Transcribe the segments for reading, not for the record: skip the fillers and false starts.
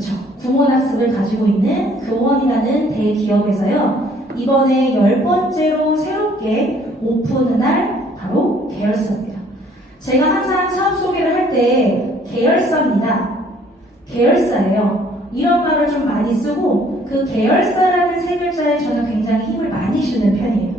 그쵸? 구몬학습을 가지고 있는 교원이라는 대기업에서요. 이번에 10번째로 새롭게 오픈을 할 바로 계열사입니다. 제가 항상 사업 소개를 할 때 계열사입니다. 계열사예요. 이런 말을 좀 많이 쓰고 그 계열사라는 세 글자에 저는 굉장히 힘을 많이 실는 편이에요.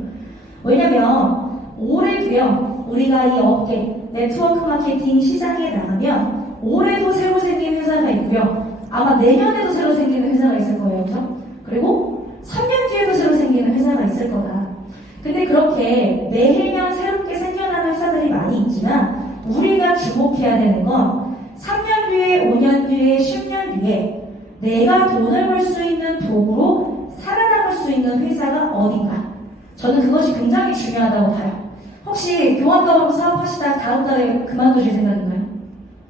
왜냐면 올해도요. 우리가 이 업계 네트워크 마케팅 시장에 나가면 올해도 새로 생긴 회사가 있고요. 아마 내년에도 새로 생기는 회사가 있을 거예요. 그렇죠? 그리고 3년 뒤에도 새로 생기는 회사가 있을 거다. 근데 그렇게 매해년 새롭게 생겨나는 회사들이 많이 있지만 우리가 주목해야 되는 건 3년 뒤에, 5년 뒤에, 10년 뒤에 내가 돈을 벌 수 있는 도구로 살아남을 수 있는 회사가 어딘가. 저는 그것이 굉장히 중요하다고 봐요. 혹시 교환과로 사업하시다 다음 달에 그만두실 생각인가요?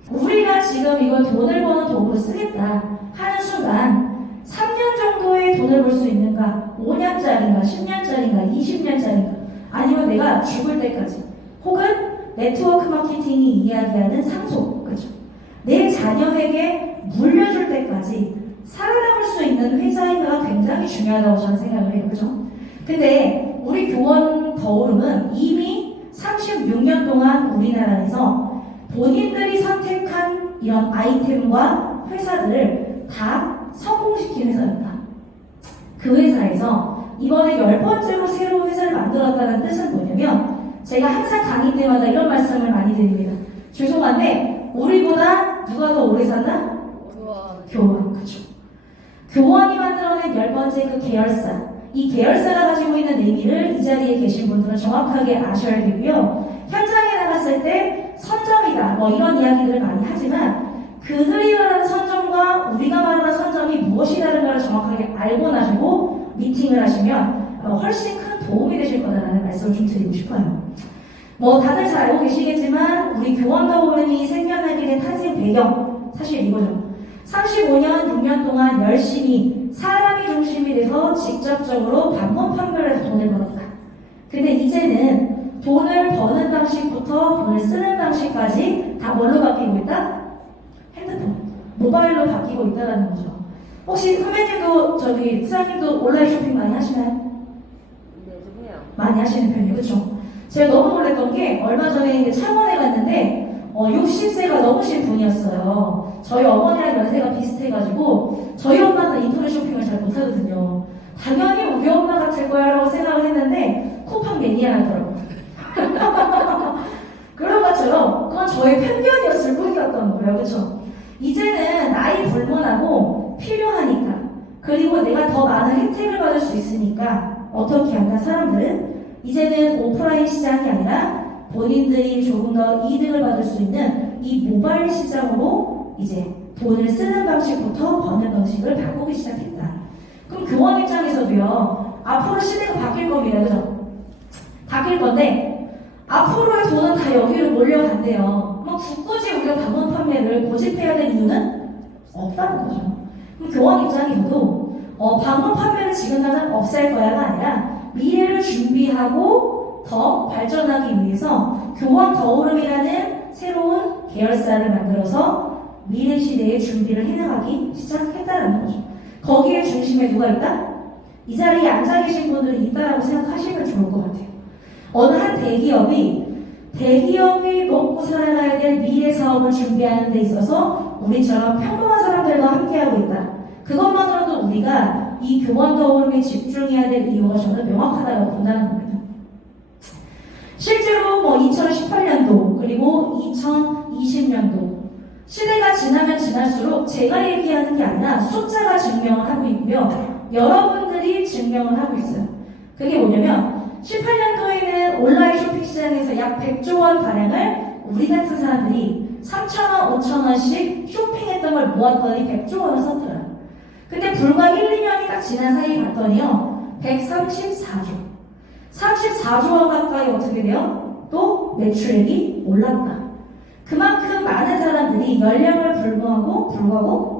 우리가 지금 이걸 돈을 버는 도구로 쓰겠다 하는 순간 3년 정도의 돈을 벌 수 있는가? 5년짜리인가? 10년짜리인가? 20년짜리인가? 아니면 내가 죽을 때까지 혹은 네트워크 마케팅이 이야기하는 상속, 그렇죠? 내 자녀에게 물려줄 때까지 살아남을 수 있는 회사인가가 굉장히 중요하다고 저는 생각을 해요. 그렇죠? 근데 우리 교원 더오름은 이미 36년 동안 우리나라에서 본인들이 선택한 이런 아이템과 회사들을 다 성공시킨 회사입니다. 그 회사에서 이번에 10번째로 새로운 회사를 만들었다는 뜻은 뭐냐면 제가 항상 강의 때마다 이런 말씀을 많이 드립니다. 죄송한데 우리보다 누가 더 오래 산다? 교원. 그쵸? 교원이 만들어낸 10번째 그 계열사. 이 계열사가 가지고 있는 의미를 이 자리에 계신 분들은 정확하게 아셔야 되고요. 현장에 나갔을 때 선점이다 뭐 이런 이야기들을 많이 하지만 그들이 말하는 선점과 우리가 말하는 선점이 무엇이 다른가를 정확하게 알고 나시고 미팅을 하시면 훨씬 큰 도움이 되실 거다라는 말씀을 좀 드리고 싶어요. 뭐 다들 잘 알고 계시겠지만 우리 교원더오름이 생겨나게 된 탄생 배경 사실 이거죠. 35년, 6년 동안 열심히 사람이 중심이 돼서 직접적으로 방문 판매를 해서 돈을 벌었다. 근데 이제는 돈을 버는 방식부터 돈을 쓰는 방식까지 다 뭘로 바뀌고 있다? 핸드폰, 모바일로 바뀌고 있다는 거죠. 혹시 선배님도 수아님도 온라인 쇼핑 많이 하시나요? 네, 좀 해요. 많이 하시는 편이에요. 그렇죠? 제가 너무 놀랐던 게 얼마 전에 창원에 갔는데 60세가 넘으신 분이었어요. 저희 어머니랑 연세가 비슷해가지고 저희 엄마는 인터넷 쇼핑을 잘 못하거든요. 당연히 우리 엄마 같을 거야라고 생각을 했는데 쿠팡 매니아라더라고요. 그런 것처럼 그건 저의 편견이었을 뿐이었던 거예요. 그렇죠? 이제는 나이 불문하고 필요하니까 그리고 내가 더 많은 혜택을 받을 수 있으니까 어떻게 한다 사람들은 이제는 오프라인 시장이 아니라 본인들이 조금 더 이득을 받을 수 있는 이 모바일 시장으로 이제 돈을 쓰는 방식부터 버는 방식을 바꾸기 시작했다. 그럼 교원 입장에서도요, 앞으로 시대가 바뀔 겁니다. 그죠? 바뀔 건데, 앞으로의 돈은 다 여기로 몰려간대요. 뭐 굳이 우리가 방문 판매를 고집해야 될 이유는 없다는 거죠. 그럼 교원 입장에서도 방문 판매를 지금 당장 없앨 거야가 아니라 미래를 준비하고 더 발전하기 위해서 교원 더오름이라는 새로운 계열사를 만들어서 미래 시대의 준비를 해나가기 시작했다는 거죠. 거기에 중심에 누가 있다? 이 자리에 앉아 계신 분들이 있다라고 생각하시면 좋을 것 같아요. 어느 한 대기업이 먹고 살아가야 될 미래 사업을 준비하는 데 있어서 우리처럼 평범한 사람들과 함께하고 있다. 그것만으로도 우리가 이 교원 더오름에 집중해야 될 이유가 저는 명확하다고 본다는 겁니다. 실제로 2018년도 그리고 2020년도 시대가 지나면 지날수록 제가 얘기하는 게 아니라 숫자가 증명을 하고 있고요. 여러분들이 증명을 하고 있어요. 그게 뭐냐면 18년도에는 온라인 쇼핑 시장에서 약 100조 원 가량을 우리 같은 사람들이 3,000원, 5,000원씩 쇼핑했던 걸 모았더니 100조 원을 썼더라고요. 근데 불과 1, 2년이 딱 지난 사이 봤더니요. 134조. 34조 원 가까이 어떻게 돼요? 또 매출액이 올랐다. 그만큼 많은 사람들이 연령을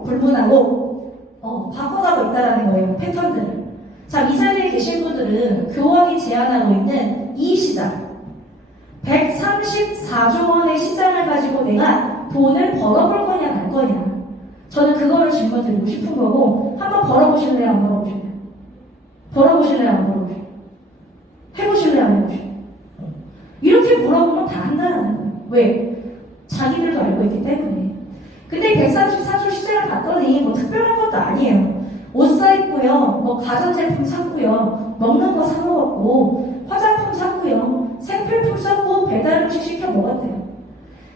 불문하고 바꿔가고 있다는 거예요. 패턴들을. 자, 이 자리에 계신 분들은 교원이 제안하고 있는 이 시장 134조 원의 시장을 가지고 내가 돈을 벌어볼 거냐 말 거냐 저는 그거를 질문 드려요. 드리고 싶은 거고, 한번 벌어보실래요? 안 벌어보실래요? 벌어보실래요? 안 벌어보실래요? 해보실래요? 안 해보실래요? 이렇게 물어보면 다 한다는 거예요. 왜? 자기들도 알고 있기 때문에. 근데 134조 시세를 봤더니 뭐 특별한 것도 아니에요. 옷 사입고요, 뭐 가전제품 샀고요, 먹는 거 사 먹었고, 화장품 샀고요, 생필품 샀고, 배달음식 시켜 먹었대요.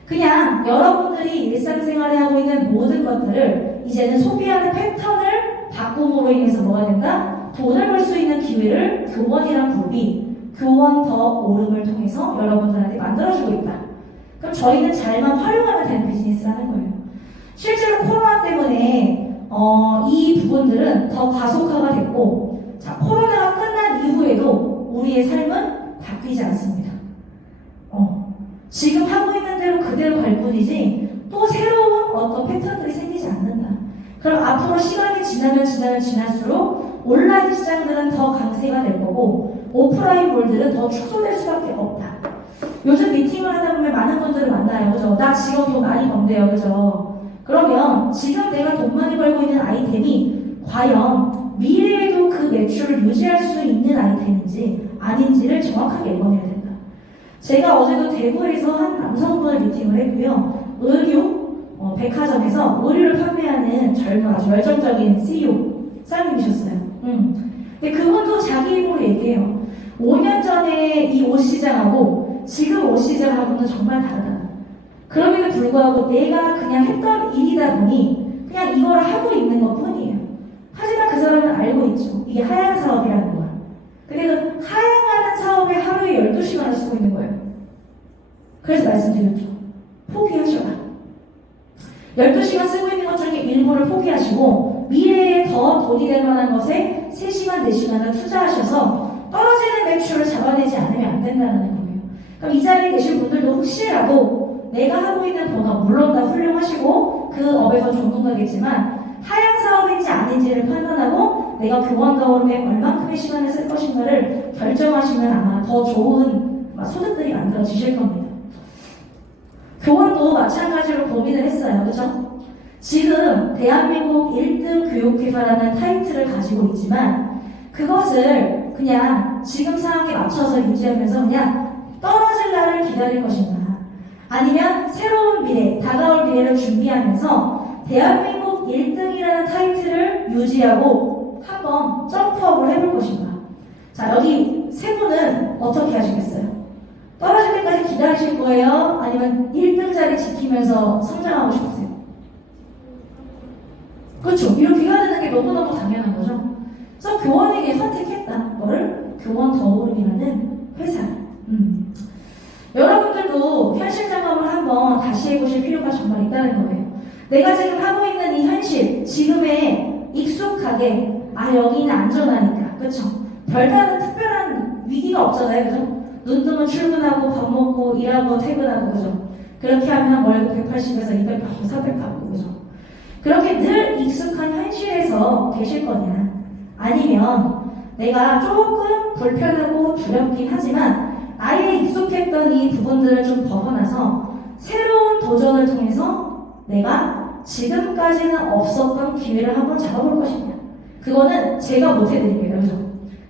그냥 여러분들이 일상생활에 하고 있는 모든 것들을 이제는 소비하는 패턴을 바꿈으로 인해서 뭐가 된다? 돈을 벌 수 있는 기회를 교원이란 그룹이 교원 더 오름을 통해서 여러분들한테 만들어주고 있다. 그럼 저희는 잘만 활용하면 되는 비즈니스라는 거예요. 실제로 코로나 때문에 이 부분들은 더 가속화가 됐고, 자, 코로나가 끝난 이후에도 우리의 삶은 바뀌지 않습니다. 지금 하고 있는 대로 그대로 갈 뿐이지 또 새로운 어떤 패턴들이 생기지 않는다. 그럼 앞으로 시간이 지날수록 온라인 시장들은 더 강세가 될 거고 오프라인 몰들은 더 축소될 수밖에 없다. 요즘 미팅을 하다 보면 많은 분들을 만나요. 그죠? 나 지금 돈 많이 번대요. 그죠? 그러면 지금 내가 돈 많이 벌고 있는 아이템이 과연 미래에도 그 매출을 유지할 수 있는 아이템인지 아닌지를 정확하게 읽어내야 된다. 제가 어제도 대구에서 한 남성분을 미팅을 했고요. 백화점에서 의류를 판매하는 젊은 아주 열정적인 CEO 사장님이셨어요. 근데 그분도 자기 입으로 얘기해요. 5년 전에 이 옷 시장하고 지금 옷 시장하고는 정말 다르다. 그럼에도 불구하고 내가 그냥 했던 일이다 보니 그냥 이걸 하고 있는 것 뿐이에요. 하지만 그 사람은 알고 있죠. 이게 하향 사업이라는 거야. 근데 그 하향하는 사업에 하루에 12시간을 쓰고 있는 거예요. 그래서 말씀드렸죠. 포기하셔라. 12시간 쓰고 있는 것 중에 일부를 포기하시고 미래에 더 돈이 될 만한 것에 3시간, 4시간을 투자하셔서 떨어지는 매출을 잡아내지 않으면 안 된다는 거예요. 그럼 이 자리에 계신 분들도 혹시라도 내가 하고 있는 본업, 물론 다 훌륭하시고 그 업에서 전문가겠지만 하향 사업인지 아닌지를 판단하고 내가 교원과 오름에 얼만큼의 시간을 쓸 것인가를 결정하시면 아마 더 좋은 소득들이 만들어지실 겁니다. 교원도 마찬가지로 고민을 했어요. 그렇죠? 지금 대한민국 1등 교육회사라는 타이틀을 가지고 있지만 그것을 그냥 지금 상황에 맞춰서 유지하면서 그냥 떨어질 날을 기다릴 것인가, 아니면 새로운 미래, 다가올 미래를 준비하면서 대한민국 1등이라는 타이틀을 유지하고 한번 점프업을 해볼 것인가. 자, 여기 세 분은 어떻게 하시겠어요? 떨어질 때까지 기다리실 거예요? 아니면 1등 자리 지키면서 성장하고 싶으세요? 그렇죠. 이렇게 해야 되는 게 너무너무 당연한 거죠. 그래서 교원에게 선택했다. 뭐를? 교원 더 오름이라는 회사. 여러분들도 현실 점검을 한번 다시 해보실 필요가 정말 있다는 거예요. 내가 지금 하고 있는 이 현실, 지금에 익숙하게, 여기는 안전하니까. 그렇죠? 별다른 특별한 위기가 없잖아요. 그죠? 눈 뜨면 출근하고 밥 먹고 일하고 퇴근하고, 그죠? 그렇게 하면 월급 180에서 200 받고 400 받고, 그죠? 그렇게 늘 익숙한 현실에서 계실 거냐? 아니면 내가 조금 불편하고 두렵긴 하지만 아예 익숙했던 이 부분들을 좀 벗어나서 새로운 도전을 통해서 내가 지금까지는 없었던 기회를 한번 잡아볼 것이냐? 그거는 제가 못 해드립니다. 그죠?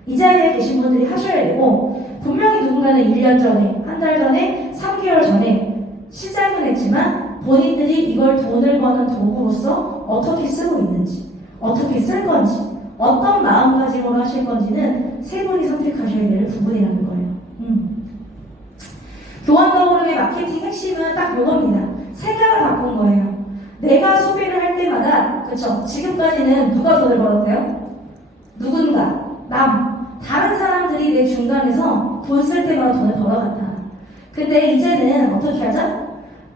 이 자리에 계신 분들이 하셔야 되고, 분명히 누군가는 1년 전에, 한 달 전에, 3개월 전에 시작은 했지만 본인들이 이걸 돈을 버는 도구로서 어떻게 쓰고 있는지, 어떻게 쓸 건지, 어떤 마음가짐으로 하실 건지는 세 분이 선택하셔야 될 부분이라는 거예요. 교원 더 오름의 마케팅 핵심은 딱 요겁니다. 생각을 바꾼 거예요. 내가 소비를 할 때마다, 그쵸? 지금까지는 누가 돈을 벌었대요? 누군가, 다른 사람들이 내 중간에서 돈 쓸 때마다 돈을 벌어갔다. 근데 이제는 어떻게 하자?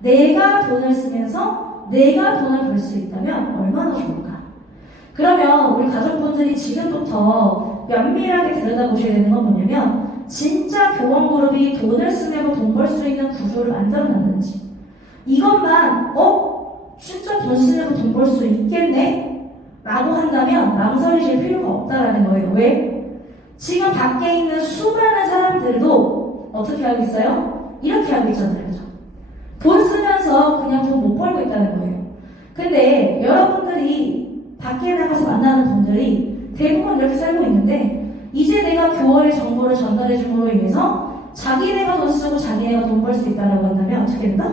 내가 돈을 쓰면서 내가 돈을 벌 수 있다면 얼마나 좋을까? 그러면 우리 가족분들이 지금부터 면밀하게 들여다보셔야 되는 건 뭐냐면, 진짜 교원그룹이 돈을 쓰면서 돈 벌 수 있는 구조를 만들어놨는지, 이것만 진짜 돈 쓰면서 돈 벌 수 있겠네? 라고 한다면 망설이실 필요가 없다라는 거예요. 왜? 지금 밖에 있는 수많은 사람들도 어떻게 하고 있어요? 이렇게 하고 있잖아요. 그죠? 돈 쓰면서 그냥 돈 못 벌고 있다는 거예요. 근데 여러분들이 밖에 나가서 만나는 분들이 대부분 이렇게 살고 있는데 이제 내가 교원의 정보를 전달해 줌으로 인해서 자기네가 돈 쓰고 자기네가 돈 벌 수 있다고 한다면 어떻게 된다?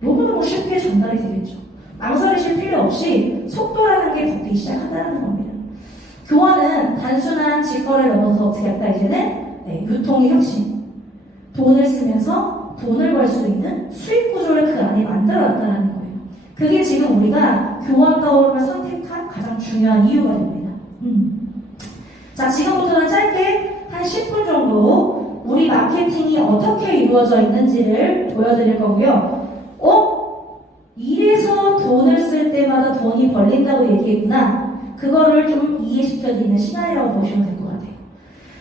너무너무 쉽게 전달이 되겠죠. 망설이실 필요 없이 속도라는 게 붙기 시작한다는 겁니다. 교원은 단순한 직거래를 넘어서 어떻게 할까 이제는 유통의 혁신, 돈을 쓰면서 돈을 벌 수 있는 수익 구조를 그 안에 만들어놨다는 거예요. 그게 지금 우리가 교원가업을 선택한 가장 중요한 이유가 됩니다. 자, 지금부터는 짧게 한 10분 정도 우리 마케팅이 어떻게 이루어져 있는지를 보여드릴 거고요. 이래서 돈을 쓸 때마다 돈이 벌린다고 얘기했구나. 그거를 좀 이해시켜드리는 시간이라고 보시면 될 것 같아요.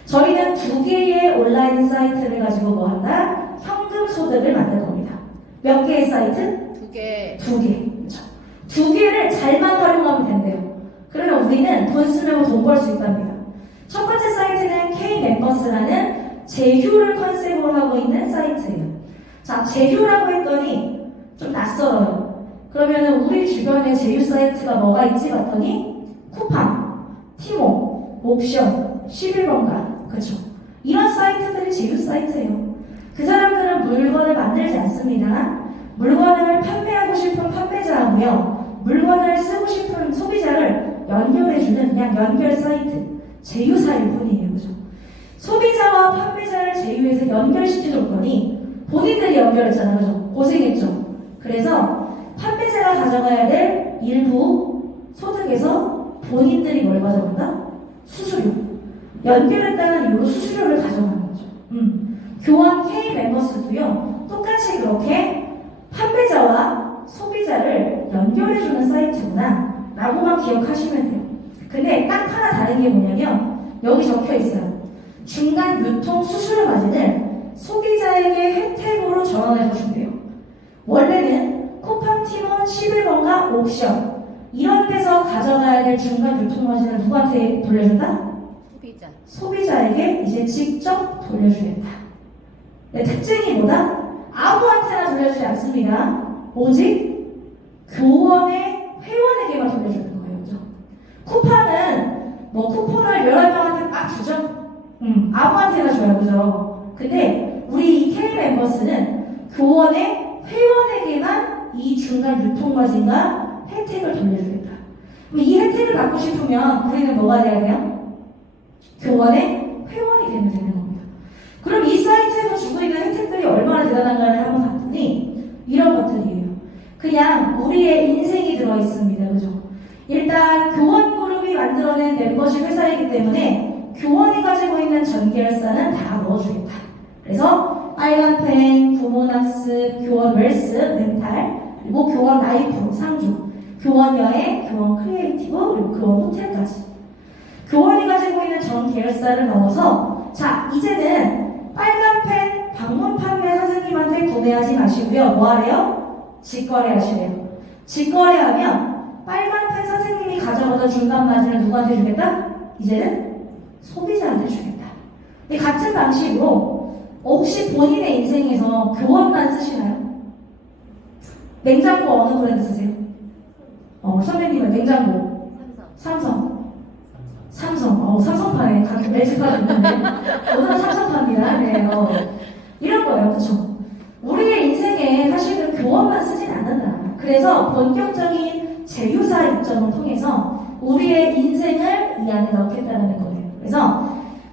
저희는 2개의 온라인 사이트를 가지고 뭐 한다? 현금 소득을 만들 겁니다. 몇 개의 사이트? 2개. 2개. 그렇죠. 2개를 잘만 활용하면 된대요. 그러면 우리는 돈 쓰면 돈 벌 수 있답니다. 첫 번째 사이트는 K-멤버스라는 제휴를 컨셉으로 하고 있는 사이트예요. 자, 제휴라고 했더니 좀 낯설어요. 그러면 우리 주변에 제휴 사이트가 뭐가 있지 봤더니 쿠팡, 티모, 옥션, 11번가, 그쵸? 이런 사이트들이 제휴 사이트예요. 그 사람들은 물건을 만들지 않습니다. 물건을 판매하고 싶은 판매자하고요, 물건을 쓰고 싶은 소비자를 연결해주는 그냥 연결 사이트, 제휴사일 뿐이에요. 그죠? 소비자와 판매자를 제휴해서 연결시켜줄 거니 본인들이 연결했잖아요. 그죠? 고생했죠? 그래서 판매자가 가져가야 될 일부 소득에서 본인들이 뭘 가져간다? 수수료. 연결했다는 이유로 수수료를 가져가는 거죠. 교원 K-멤버스도요, 똑같이 그렇게 판매자와 소비자를 연결해주는 사이트구나 라고만 기억하시면 돼요. 근데 딱 하나 다른 게 뭐냐면 여기 적혀 있어요. 중간 유통 수수료 마진을 소비자에게 혜택으로 전환해 주신대요. 원래는 쿠팡, 티몬, 11번가, 옥션 이런 데서 가져가야 될 중간 유통 마진을 누구한테 돌려준다? 소비자. 소비자에게 이제 직접 돌려주겠다. 네, 특징이 뭐다? 아무한테나 돌려주지 않습니다. 오직 교원의 회원에게만 돌려주는 거예요. 그죠? 쿠팡은 뭐 쿠폰을 여러 명한테 막 주죠? 아무한테나 줘요. 그죠? 근데 우리 이 K-멤버스는 교원의 회원에게만 이 중간 유통마진과 혜택을 돌려주겠다. 그럼 이 혜택을 받고 싶으면 우리는 뭐가 돼야 돼요? 교원의 회원이 되면 되는 겁니다. 그럼 이 사이트에서 주고 있는 혜택들이 얼마나 대단한가를 한번 봤더니 이런 것들이에요. 그냥 우리의 인생이 들어있습니다. 그죠? 일단 교원그룹이 만들어낸 멤버십 회사이기 때문에 교원이 가지고 있는 전계열사는 다 넣어주겠다. 그래서 빨간펜, 부모낙스, 교원 웰스, 멘탈, 그리고 교원 라이프, 상주, 교원 여행, 교원 크리에이티브, 그리고 교원 호텔까지. 교원이 가지고 있는 전 계열사를 넣어서 자, 이제는 빨간펜 방문 판매 선생님한테 구매하지 마시고요. 뭐 하래요? 직거래 하시래요. 직거래하면 빨간펜 선생님이 가져가던 중간 마진을 누구한테 주겠다? 이제는 소비자한테 주겠다. 근데 같은 방식으로 혹시 본인의 인생에서 교원만 쓰시나요? 냉장고 어느 브랜드 쓰세요? 선생님은 냉장고 삼성. 삼성파네. 가끔 LG파도 있는데 오늘은 삼성파입니다. 네, 이런 거예요. 그쵸? 우리의 인생에 사실은 교원만 쓰진 않는다. 그래서 본격적인 제휴사 입점을 통해서 우리의 인생을 이 안에 넣겠다는 거예요. 그래서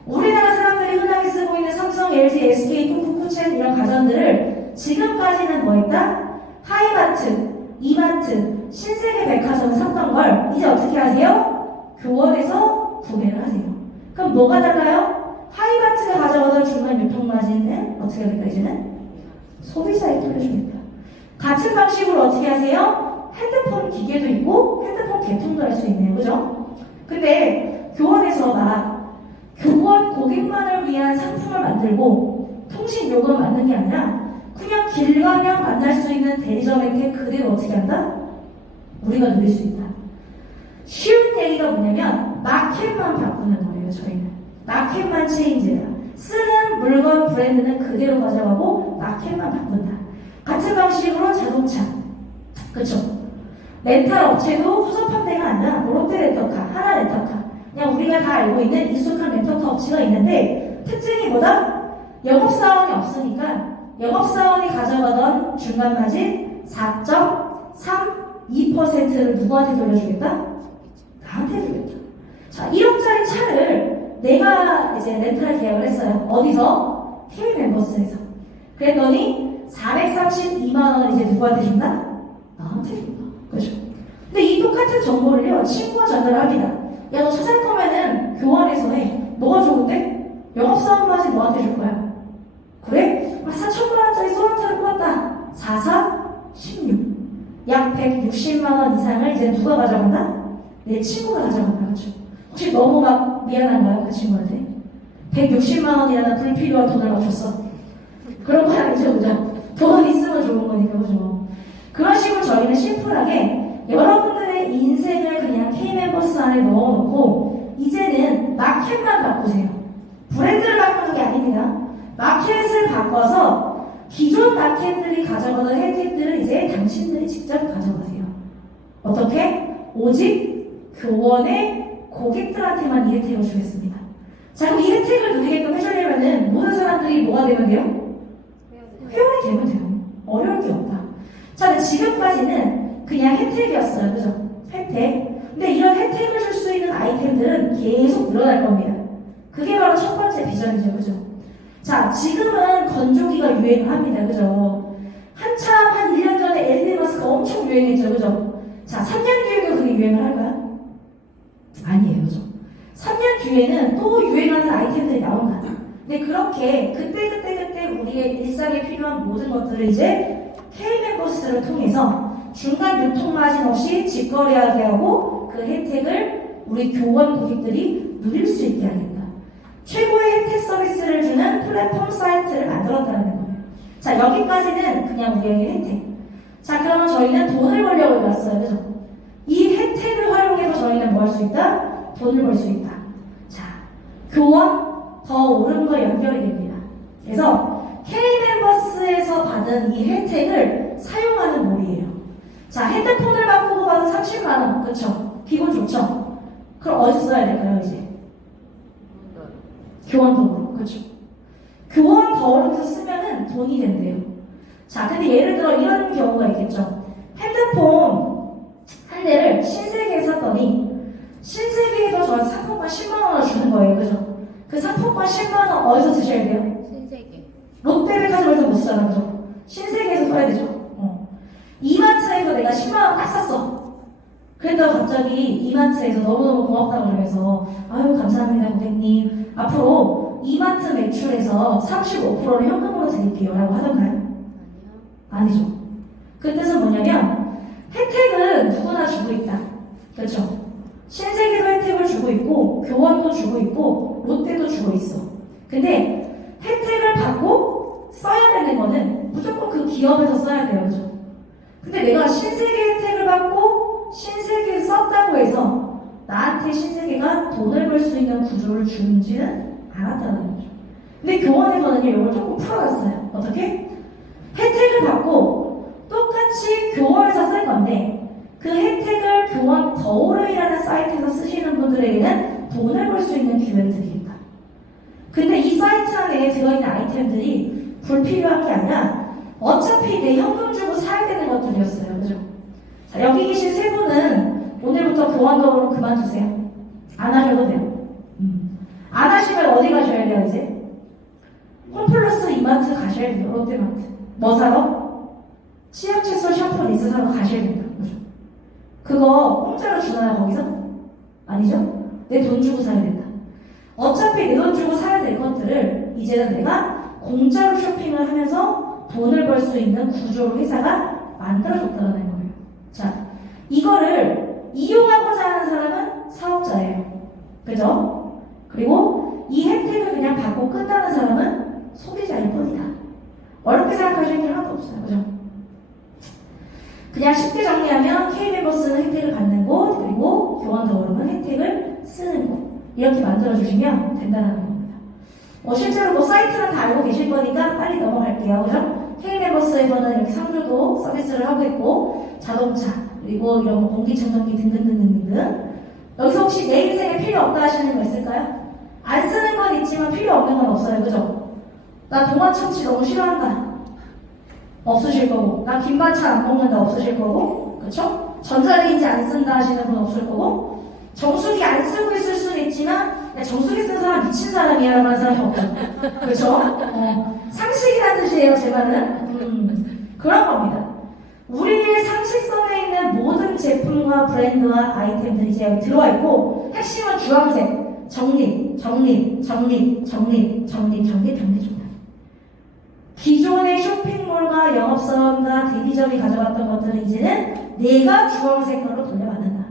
우리나라 사람들이 흔하게 쓰고 있는 삼성, LG, SK, 쿠쿠쿠첸 이런 가전들을 지금까지는 뭐 했다? 하이마트, 이마트, 신세계백화점 샀던 걸 이제 어떻게 하세요? 교원에서 구매를 하세요. 그럼 뭐가 달라요? 하이마트가 가져가던 중간 유통마진은 어떻게 하겠다 이제는? 소비자에 돌려주겠다. 같은 방식으로 어떻게 하세요? 핸드폰 기계도 있고 핸드폰 개통도 할 수 있네요. 그죠? 근데 교원에서 막 교원 고객만을 위한 상품을 만들고 통신 요금을 만든 게 아니라 그냥 길 가면 만날 수 있는 대리점 혜택 그대로 어떻게 한다? 우리가 누릴 수 있다. 쉬운 얘기가 뭐냐면 마켓만 바꾸는 거예요. 저희는 마켓만 체인지다. 쓰는 물건 브랜드는 그대로 가져가고 마켓만 바꾼다. 같은 방식으로 자동차, 그쵸? 렌탈 업체도 허접한데가 아니라 뭐 롯데 렌터카, 하나 렌터카, 그냥 우리가 다 알고 있는 익숙한 렌터카 업체가 있는데 특징이 뭐다? 영업사원이 없으니까 영업사원이 가져가던 중간마진 4.32%를 누구한테 돌려주겠다? 나한테 주겠다. 자, 1억짜리 차를 내가 이제 렌탈 계약을 했어요. 어디서? K멤버스에서. 그랬더니 432만 원을 이제 누구한테 준다? 나한테 준다. 그죠? 근데 이 똑같은 정보를요, 친구가 전달을 합니다. 야, 너 차 살 거면은 교환해서 해. 뭐가 좋은데? 영업사원까지 너한테 줄 거야. 그래? 4천만 원짜리 소나타를 뽑았다. 4, 4, 16. 약 160만 원 이상을 이제 누가 가져간다? 내 친구가 가져간다. 그죠? 혹시 너무 막 미안한가요? 그 친구한테? 160만 원이라는 불필요한 돈을 맞췄어. 그런 건 아니죠, 그죠? 돈 있으면 좋은 거니까, 그죠? 그런 식으로 저희는 심플하게 여러분들의 인생을 그냥 K멤버스 안에 넣어놓고 이제는 마켓만 바꾸세요. 브랜드를 바꾸는 게 아닙니다. 마켓을 바꿔서 기존 마켓들이 가져가던 혜택들을 이제 당신들이 직접 가져가세요. 어떻게? 오직 교원의 고객들한테만 이 혜택을 주겠습니다. 자, 그럼 이 혜택을 누리게끔 해주려면은 모든 사람들이 뭐가 되면 돼요? 회원이 되면 돼요. 어려울 게 없다. 자, 근데 지금까지는 그냥 혜택이었어요. 그죠? 혜택. 근데 이런 혜택을 줄 수 있는 아이템들은 계속 늘어날 겁니다. 그게 바로 첫 번째 비전이죠. 그죠? 자, 지금은 건조기가 유행을 합니다. 그죠? 한참 한 1년 전에 LED 마스크가 엄청 유행했죠. 그죠? 자, 3년 뒤에도 그게 유행을 할까요? 아니에요. 그죠? 3년 뒤에는 또 유행하는 아이템들이 나온다. 근데 그렇게 그때 우리의 일상에 필요한 모든 것들을 이제 K멤버스를 통해서 중간 유통마진 없이 직거래하게 하고 그 혜택을 우리 교원 고객들이 누릴 수 있게 하겠다. 최고의 혜택 서비스를 주는 플랫폼 사이트를 만들었다는 거예요. 자, 여기까지는 그냥 우리에게 혜택. 자, 그러면 저희는 돈을 벌려고 해봤어요. 그죠? 이 혜택을 활용해서 저희는 뭐 할 수 있다? 돈을 벌 수 있다. 자, 교원 더 옳음과 연결이 됩니다. 그래서 K멤버스에서 받은 이 혜택을 사용하는 몰이에요. 자, 핸드폰을 바꾸고 받은 30만원. 그쵸? 기분 좋죠? 그럼 어디서 써야 될까요, 이제? 교원도구로. 그쵸? 교원도구로 쓰면은 돈이 된대요. 자, 근데 예를 들어 이런 경우가 있겠죠. 핸드폰 한 대를 신세계에 샀더니 신세계에서 저한테 상품권 10만원을 주는 거예요. 그죠? 그 상품권 10만원 어디서 쓰셔야 돼요? 신세계. 롯데백화점에서 못 쓰잖아. 그죠? 신세계에서 써야 되죠. 이마트에서 내가 10만원 딱 샀어. 그랬다가 갑자기 이마트에서 너무너무 고맙다고 그러면서 아유 감사합니다 고객님, 앞으로 이마트 매출에서 35%를 현금으로 드릴게요 라고 하던가요? 아니요. 아니죠. 그 뜻은 뭐냐면 혜택은 누구나 주고 있다. 그렇죠? 신세계도 혜택을 주고 있고 교원도 주고 있고 롯데도 주고 있어. 근데 혜택을 받고 써야 되는 거는 무조건 그 기업에서 써야 돼요. 그죠? 근데 내가 신세계 혜택을 받고 신세계를 썼다고 해서 나한테 신세계가 돈을 벌 수 있는 구조를 주지는 않았다는 거죠. 근데 교원에서는요, 이걸 조금 풀어놨어요. 어떻게? 혜택을 받고 똑같이 교원에서 쓸 건데 그 혜택을 교원 거울이라는 사이트에서 쓰시는 분들에게는 돈을 벌 수 있는 기회를 드립니다. 근데 이 사이트 안에 들어있는 아이템들이 불필요한 게 아니라 어차피 내 현금 주고 사야 되는 것들이었어요. 그죠? 자, 여기 계신 세 분은 오늘부터 교환도로 그만두세요. 안 하셔도 돼요. 안 하시면 어디 가셔야 돼요, 이제? 홈플러스 이마트 가셔야 돼요, 롯데마트. 뭐 사러? 치약, 칫솔, 샴푸, 린스 사러 가셔야 됩니다. 그죠? 그거 공짜로 주나요, 거기서? 아니죠? 내 돈 주고 사야 된다. 어차피 내 돈 주고 사야 될 것들을 이제는 내가 공짜로 쇼핑을 하면서 돈을 벌 수 있는 구조로 회사가 만들어줬다는 거예요. 자, 이거를 이용하고자 하는 사람은 사업자예요. 그죠? 그리고 이 혜택을 그냥 받고 끝나는 사람은 소비자일 뿐이다. 어렵게 생각하시는 게 하나도 없어요. 그죠? 그냥 쉽게 정리하면 K멤버스는 혜택을 받는 곳, 그리고 교환도어는 혜택을 쓰는 곳. 이렇게 만들어주시면 된다는 겁니다. 실제로 사이트는 다 알고 계실 거니까 빨리 넘어갈게요. 그죠? K멤버스에서는 이렇게 상조도 서비스를 하고 있고, 자동차, 그리고 이런 뭐 공기청정기 등등등등등. 여기서 혹시 내 인생에 필요 없다 하시는 거 있을까요? 안 쓰는 건 있지만 필요 없는 건 없어요. 그죠? 나 동화참치 너무 싫어한다. 없으실 거고. 나 긴 반찬 안 먹는다. 없으실 거고. 그쵸? 전자레인지 안 쓴다 하시는 분 없을 거고. 정수기 안 쓰고 있을 수는 있지만 야, 정수기 쓴 사람 미친 사람이야 라는 사람이 없다. 그쵸? 상식이라는 뜻이에요. 제 말은. 그런 겁니다. 우리의 상식선에 있는 모든 제품과 브랜드와 아이템들이 이제 여기 들어와 있고 핵심은 주황색. 정립, 정립, 정립, 정립, 정립, 정립, 정립, 정립. 기존의 쇼핑몰과 영업사원과 대리점이 가져갔던 것들을 이제는 내가 주황색깔로 돌려받는다.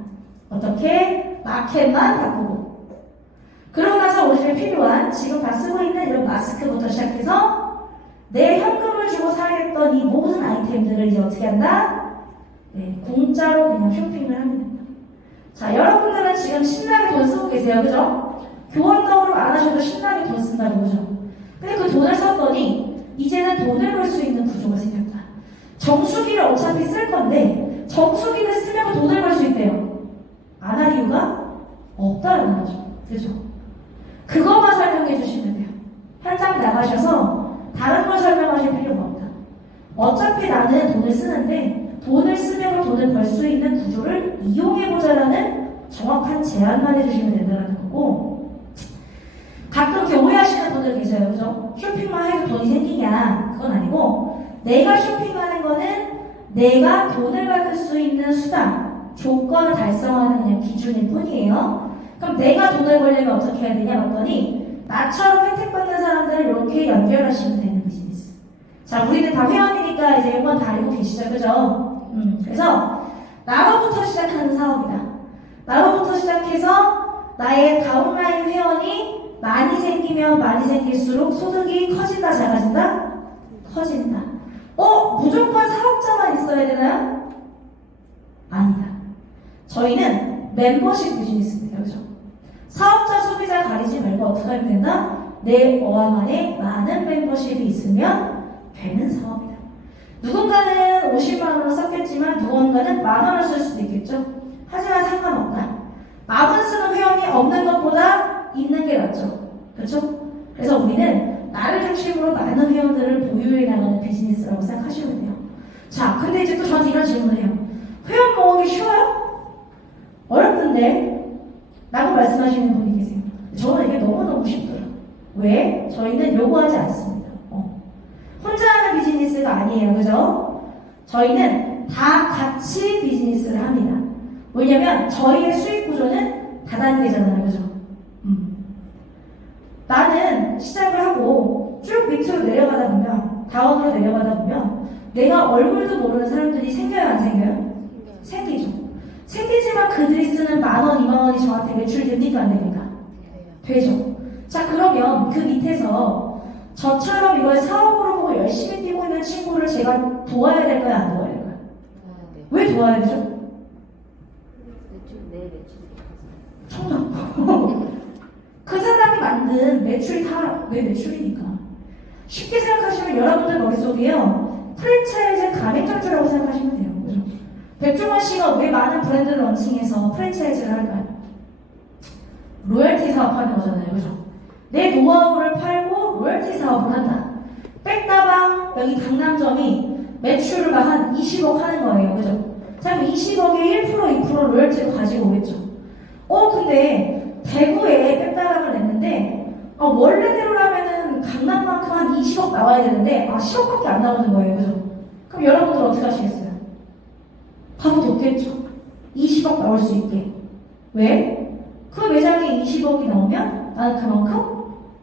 어떻게? 마켓만 바꾸고. 그러고 나서 우리에게 필요한 지금 다 쓰고 있는 이런 마스크부터 시작해서 내 현금을 주고 사야겠던 이 모든 아이템들을 이제 어떻게 한다? 네, 공짜로 그냥 쇼핑을 하면 된다. 자, 여러분들은 지금 신나게 돈 쓰고 계세요. 그죠? 교원登録안 하셔도 신나게 돈 쓴다고 그죠? 근데 그 돈을 썼더니 이제는 돈을 벌 수 있는 구조가 생겼다. 정수기를 어차피 쓸 건데 정수기를 쓰면 돈을 벌 수 있대요. 안 할 이유가 없다라는 거죠. 그죠? 그것만 설명해 주시면 돼요. 현장 나가셔서 다른 걸 설명하실 필요가 없다. 어차피 나는 돈을 쓰는데 돈을 쓰면 돈을 벌 수 있는 구조를 이용해보자라는 정확한 제안만 해주시면 된다는 거고, 가끔 이렇게 오해하시는 분들 계세요. 그죠? 쇼핑만 해도 돈이 생기냐? 그건 아니고 내가 쇼핑하는 거는 내가 돈을 받을 수 있는 수단, 조건을 달성하는 그냥 기준일 뿐이에요. 그럼 내가 돈을 벌려면 어떻게 해야 되냐? 봤더니 나처럼 혜택받는 사람들을 이렇게 연결하시면 되는 비즈니스. 자, 우리는 다 회원이니까 이제 이건 다 알고 계시죠? 그죠? 그래서 나로부터 시작하는 사업이다. 나로부터 시작해서 나의 다운라인 회원이 많이 생기면 많이 생길수록 소득이 커진다, 작아진다? 커진다. 무조건 사업자만 있어야 되나요? 아니다. 저희는 멤버십 비즈니스입니다. 그죠? 사업자, 소비자 가리지 말고 어떻게 하면 된다? 내 어항 안에 많은 멤버십이 있으면 되는 사업이다. 누군가는 50만원을 썼겠지만 누군가는 만원을 쓸 수도 있겠죠? 하지만 상관없다. 10,000원 쓰는 회원이 없는 것보다 있는 게 낫죠. 그렇죠? 그래서 우리는 나를 중심으로 많은 회원들을 보유해 나가는 비즈니스라고 생각하시면 돼요. 자, 근데 이제 또 저한테 이런 질문을 해요. 회원 모으기 쉬워요? 어렵던데? 라고 말씀하시는 분이 계세요. 저는 이게 너무너무 쉽더라고요. 왜? 저희는 요구하지 않습니다. 혼자 하는 비즈니스가 아니에요. 그죠? 저희는 다 같이 비즈니스를 합니다. 왜냐면 저희의 수익 구조는 다단계잖아요. 그죠? 나는 시작을 하고 쭉 밑으로 내려가다 보면, 다운으로 내려가다 보면 내가 얼굴도 모르는 사람들이 생겨요, 안 생겨요? 생기죠. 생기지만 그들이 쓰는 10,000원, 20,000원이 저한테 매출이 됩니까, 안 됩니까? 되죠. 자, 그러면 그 밑에서 저처럼 이걸 사업으로 보고 열심히 뛰고 있는 친구를 제가 도와야 될까요, 안 도와야 될까요? 왜 도와야 되죠? 내 매출이 정답. 그 사람이 만든 매출이 다 내 매출이니까. 쉽게 생각하시면 여러분들 머릿속에요, 프랜차이즈 가맹점주라고 생각하시면 돼요. 그죠? 백종원 씨가 왜 많은 브랜드를 런칭해서 프랜차이즈를 할까요? 로열티 사업하는 거잖아요. 그죠? 내 노하우를 팔고 로열티 사업을 한다. 백다방 여기 강남점이 매출을 막 한 20억 하는 거예요. 그죠? 자, 그럼 20억에 1%, 2% 로열티를 가지고 오겠죠. 근데 대구에 백다방을 냈는데 원래대로라면은 강남만큼 한 20억 나와야 되는데 10억밖에 안 나오는 거예요. 그죠? 그럼 여러분들 어떻게 하시겠어요? 가도 높겠죠. 20억 나올 수 있게. 왜? 그 매장에 20억이 나오면 나는 그만큼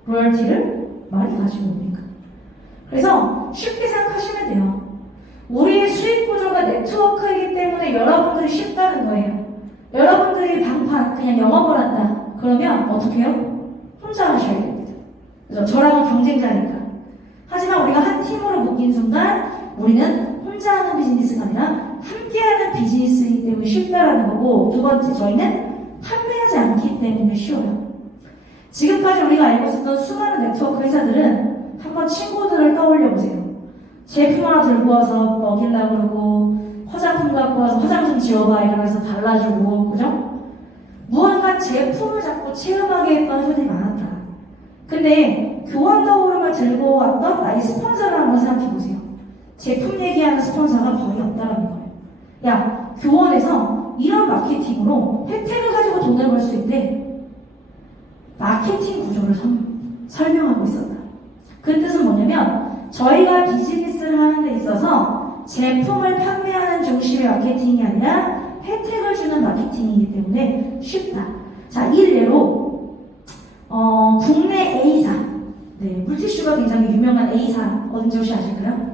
로열티를 많이 가지고 오니까. 그래서 쉽게 생각하시면 돼요. 우리의 수익 구조가 네트워크이기 때문에 여러분들이 쉽다는 거예요. 여러분들이 방판 그냥 영업을 한다. 그러면 어떻게 해요? 혼자 하셔야 됩니다. 그래서 저랑은 경쟁자니까. 하지만 우리가 한 팀으로 묶인 순간 우리는 혼자 하는 비즈니스가 아니라 함께하는 비즈니스이기 때문에 쉽다라는 거고, 두 번째, 저희는 판매하지 않기 때문에 쉬워요. 지금까지 우리가 알고 있었던 수많은 네트워크 회사들은 한번 친구들을 떠올려 보세요. 제품 하나 들고 와서 먹이려고 그러고 화장품 갖고 와서 화장 좀 지워봐 이러면서 발라주고, 그죠? 무언가 제품을 자꾸 체험하게 했던 회사들이 많았다. 근데 교원 더오름을 들고 왔던 나의 스폰서를 한번 생각해보세요. 제품 얘기하는 스폰서가 거의 없다라는 거예요. 야, 교원에서 이런 마케팅으로 혜택을 가지고 돈을 벌 수 있대. 마케팅 구조를 설명하고 있었다. 그 뜻은 뭐냐면 저희가 비즈니스를 하는 데 있어서 제품을 판매하는 중심의 마케팅이 아니라 혜택을 주는 마케팅이기 때문에 쉽다. 자, 일례로 국내 A사, 네, 물티슈가 굉장히 유명한 A사 어딘지 혹시 아실까요?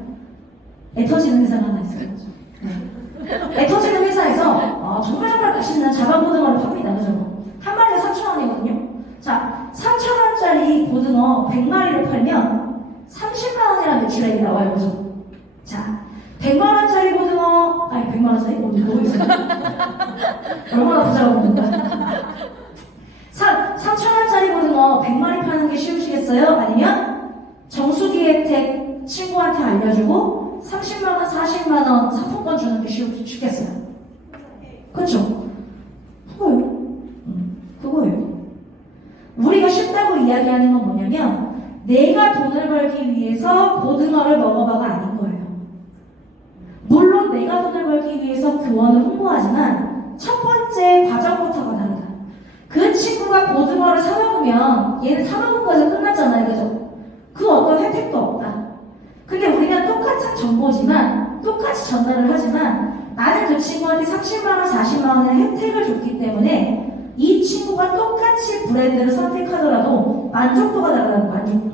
애터지는 회사가 하나 있어요. 네. 애터지는 회사에서 정말 맛있는 자가고등어를 팝니다. 그죠? 한 마리에 3,000원이거든요. 자, 3,000원짜리 고등어 100마리를 팔면 30만원이라는 매출액이 나와요. 그죠? 자, 100만원짜리 고등어, 아니 100만원짜리? 뭐 있어요? 얼마나 부자가 먹는다. 3,000원짜리 고등어 100마리 파는 게 쉬우시겠어요? 아니면 정수기 혜택 친구한테 알려주고 30만원, 40만원 상품권 주는 게 쉽겠어요? 그쵸? 그거예요. 우리가 쉽다고 이야기하는 건 뭐냐면 내가 돈을 벌기 위해서 고등어를 먹어봐가 아닌 거예요. 물론 내가 돈을 벌기 위해서 교원을 홍보하지만 첫 번째 과정부터가 다르다. 그 친구가 고등어를 사 먹으면 얘는 사 먹은 거에서 끝났잖아요. 그죠? 그 어떤 혜택도 없다. 근데 우리는 똑같은 정보지만 똑같이 전달을 하지만 나는 그 친구한테 30만원, 40만원의 혜택을 줬기 때문에 이 친구가 똑같이 브랜드를 선택하더라도 만족도가 다르다는 만족도.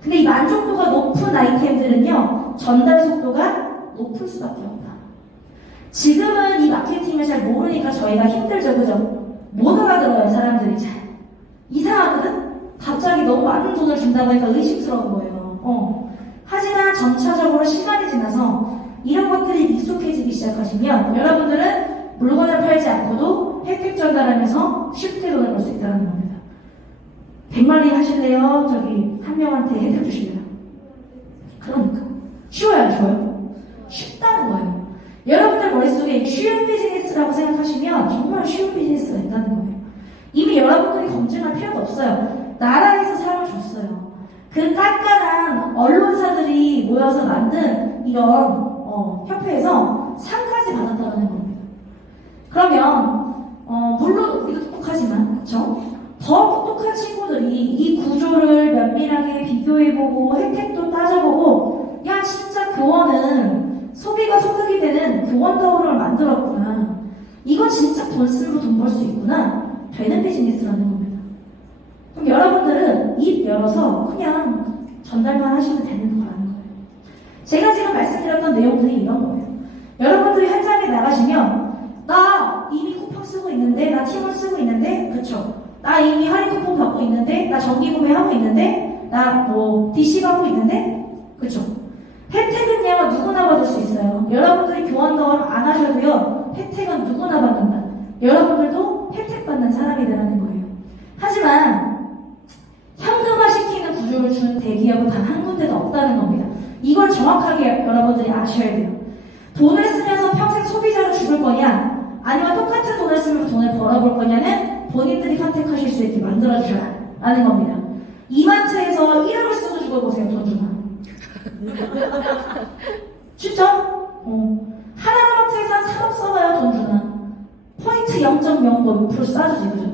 근데 이 만족도가 높은 아이템들은요, 전달 속도가 높을 수밖에 없다. 지금은 이 마케팅을 잘 모르니까 저희가 힘들죠, 그죠? 못 알아들어요, 사람들이 잘. 이상하거든? 갑자기 너무 많은 돈을 준다고 하니까 의심스러운 거예요. 하지만 점차적으로 시간이 지나서 이런 것들이 익숙해지기 시작하시면 여러분들은 물건을 팔지 않고도 혜택 전달하면서 쉽게 돈을 벌 수 있다는 겁니다. 100마리 하실래요? 저기 한 명한테 혜택 주실래요? 그러니까 쉬워요, 안 쉬워요? 쉽다는 거예요. 여러분들 머릿속에 쉬운 비즈니스라고 생각하시면 정말 쉬운 비즈니스가 있다는 거예요. 이미 여러분들이 검증할 필요도 없어요. 나라에서 사람을 줬어요. 그 깐깐한 언론사들이 모여서 만든 이런 협회에서 상까지 받았다는 겁니다. 그러면 물론 우리도 똑똑하지만 그렇죠? 더 똑똑한 친구들이 이 구조를 면밀하게 비교해보고 혜택도 따져보고 야 진짜 교원은 소비가 소득이 되는 교원 더오름을 만들었구나. 이거 진짜 돈 쓰고 돈 벌 수 있구나. 되는 비즈니스라는 겁니다. 그럼 여러분들은 입 열어서 그냥 전달만 하시면 되는 거라는 거예요. 제가 지금 말씀드렸던 내용들이 이런 거예요. 여러분들이 현장에 나가시면 나 이미 쿠폰 쓰고 있는데, 나 팀을 쓰고 있는데, 그쵸? 나 이미 할인 쿠폰 받고 있는데, 나 정기 구매하고 있는데, 나 DC 받고 있는데, 그쵸? 혜택은요, 누구나 받을 수 있어요. 여러분들이 교원 더오름 안 하셔도요, 혜택은 누구나 받는다. 여러분들도 혜택 받는 사람이 되라는 거예요. 하지만, 현금화시키는 구조를 주는 대기업은 단 한 군데도 없다는 겁니다. 이걸 정확하게 여러분들이 아셔야 돼요. 돈을 쓰면서 평생 소비자로 죽을 거냐, 아니면 똑같은 돈을 쓰면서 돈을 벌어볼 거냐는 본인들이 선택하실 수 있게 만들어주라 라는 겁니다. 이마트에서 1억을 쓰고 죽어보세요. 돈 주나. 진짜? 하나로마트에서 한 3억 써봐요. 돈 주나. 포인트 0.0% 싸주지, 그죠?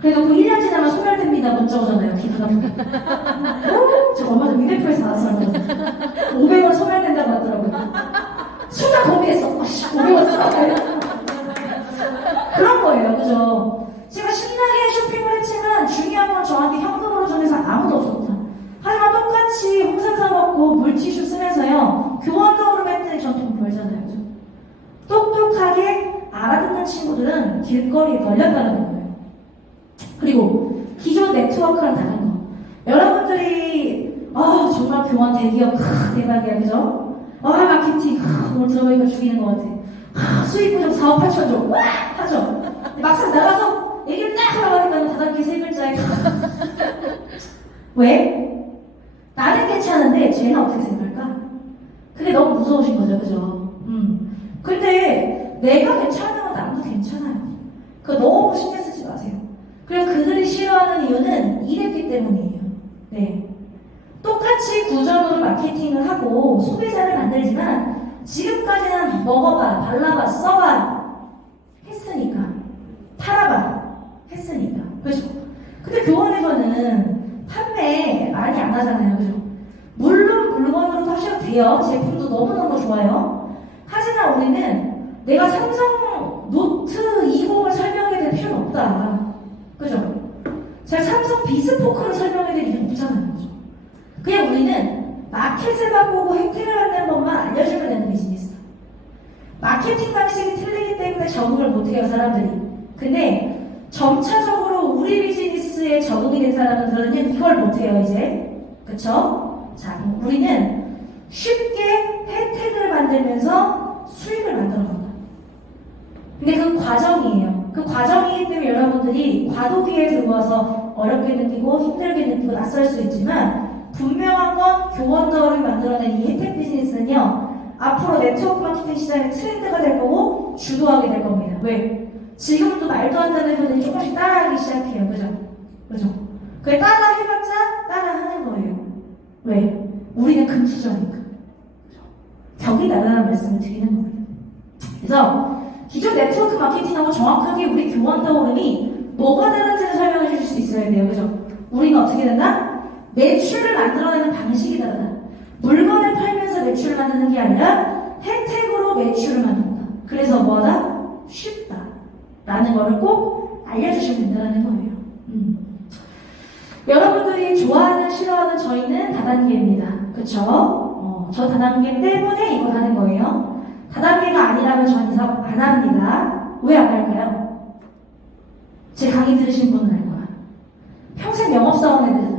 그래도 그 1년 지나면 소멸됩니다. 문자 오잖아요. 기분 나쁘게. 저 얼마 전에 위메프에서 나왔어요. 500원 소멸된다고 하더라고요. 순간 고민했어. 500원 써봐요. 그런 거예요. 그죠? 제가 신나게 쇼핑을 했지만 중요한 건 저한테 현금으로 주는 사람 아무도 없었다. 하지만 똑같이 홍삼 사 먹고 물티슈 쓰면서요. 교원 더오름 했더니 전 돈 벌잖아요. 그죠? 똑똑하게 알아듣는 친구들은 길거리에 걸렸다는 거예요. 그리고 기존 네트워크랑 다른 거. 여러분들이 정말 교원 대기업 대박이야. 그죠? 마케팅 오늘 들어보니까 죽이는 것 같아. 수익 보정 4억 8천 조 와! 하죠. 막상 나가서 얘기를 딱 하려고 하니까 다단계 세 글자에 왜? 나는 괜찮은데 쟤는 어떻게 생각할까? 그게 너무 무서우신 거죠. 그죠? 근데 내가 괜찮으면 남도 괜찮아요. 그거 너무 신경 쓰지 마세요. 그리고 그들이 싫어하는 이유는 이랬기 때문이에요. 네. 똑같이 구전으로 마케팅을 하고 소비자를 만들지만 지금까지는 먹어봐, 발라봐, 써봐 했으니까, 팔아봐 했으니까, 그죠? 근데 교원에서는 판매 많이 안 하잖아요, 그죠? 물론 물건으로도 하셔도 돼요. 제품도 너무너무 좋아요. 하지만 우리는 내가 삼성 노트 20을 설명해야 될 필요는 없다, 그죠? 제가 삼성 비스포크를 설명해야 될 이유는 없잖아요, 그죠? 그냥 우리는 마켓을 바꾸고 혜택을 받는 법만 알려주면 되는 비즈니스. 마케팅 방식이 틀리기 때문에 적응을 못해요, 사람들이. 근데 점차적으로 우리 비즈니스에 적응이 된 사람들은 이걸 못해요, 이제. 그쵸? 자, 우리는 쉽게 혜택을 만들면서 수익을 만들어 간다. 근데 그 과정이에요. 그 과정이기 때문에 여러분들이 과도기에 들어와서 어렵게 느끼고 힘들게 느끼고 낯설 수 있지만 분명한 건 교원더를 만들어낸 이 혜택 비즈니스는요, 앞으로 네트워크 마케팅 시장의 트렌드가 될 거고 주도하게 될 겁니다. 왜? 지금도 말도 안 되는 분들이 조금씩 따라하기 시작해요. 그죠? 그죠? 그게 따라 해봤자 따라 하는 거예요. 왜? 우리는 금수저니까. 벽이 나가는 말씀을 드리는 겁니다. 그래서 기존 네트워크 마케팅하고 정확하게 우리 교원더 흐름이 뭐가 다른지를 설명해 주실 수 있어야 돼요. 그죠? 우리는 어떻게 된다? 매출을 만들어내는 방식이 다르다. 물건을 팔면서 매출을 만드는 게 아니라 혜택으로 매출을 만든다. 그래서 뭐하다? 쉽다. 라는 거를 꼭 알려주시면 된다는 거예요. 여러분들이 좋아하는, 싫어하는 저희는 다단계입니다. 그쵸? 저 다단계 때문에 이걸 하는 거예요. 다단계가 아니라면 전 이 사업 안 합니다. 왜 안 할까요? 제 강의 들으신 분은 알 거야. 평생 영업사원에 대해서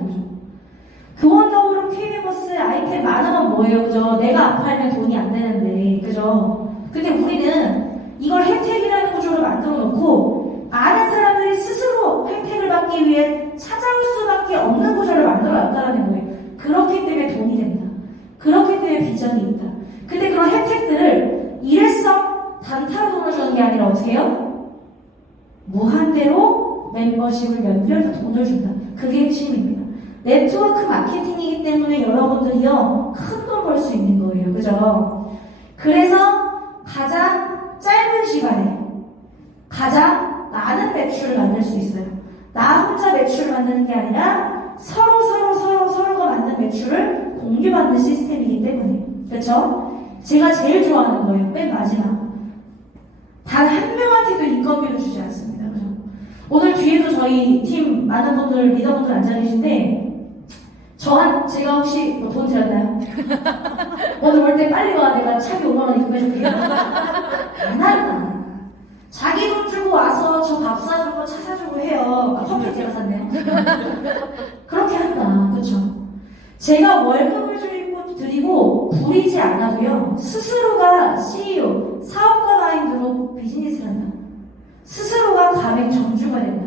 교원더우로 KB버스 아이템 많으면 뭐예요, 그죠? 내가 안 팔면 돈이 안 되는데, 그죠? 근데 우리는 이걸 혜택이라는 구조를 만들어 놓고 많은 사람들이 스스로 혜택을 받기 위해 찾아올 수밖에 없는 구조를 만들어 놨다는 거예요. 그렇기 때문에 돈이 된다. 그렇기 때문에 비전이 있다. 근데 그런 혜택들을 일회성 단타로 돈을 주는 게 아니라 어떻게 해요? 무한대로 멤버십을 연결해서 돈을 준다. 그게 핵심입니다. 네트워크 마케팅이기 때문에 여러분들이요, 큰 돈 벌 수 있는 거예요. 그죠? 그래서 가장 짧은 시간에 가장 많은 매출을 만들 수 있어요. 나 혼자 매출을 만드는 게 아니라 서로가 만든 매출을 공유받는 시스템이기 때문에. 그렇죠? 제가 제일 좋아하는 거예요. 맨 마지막. 단 한 명한테도 인건비를 주지 않습니다. 그죠? 오늘 뒤에도 저희 팀 많은 분들, 리더분들 앉아 계신데 제가 혹시 뭐 돈 드렸나요? 오늘 올 때 빨리 와. 내가 차비 5만원 입금해줄게요. 안 한다. 자기 돈 주고 와서 저 밥 사주고 차 사주고 해요. 커피 제가 샀네요. 그렇게 한다. 그쵸? 제가 월급을 드리고 부리지 않아도요, 스스로가 CEO, 사업가 마인드로 비즈니스를 한다. 스스로가 가맹 정주가 된다.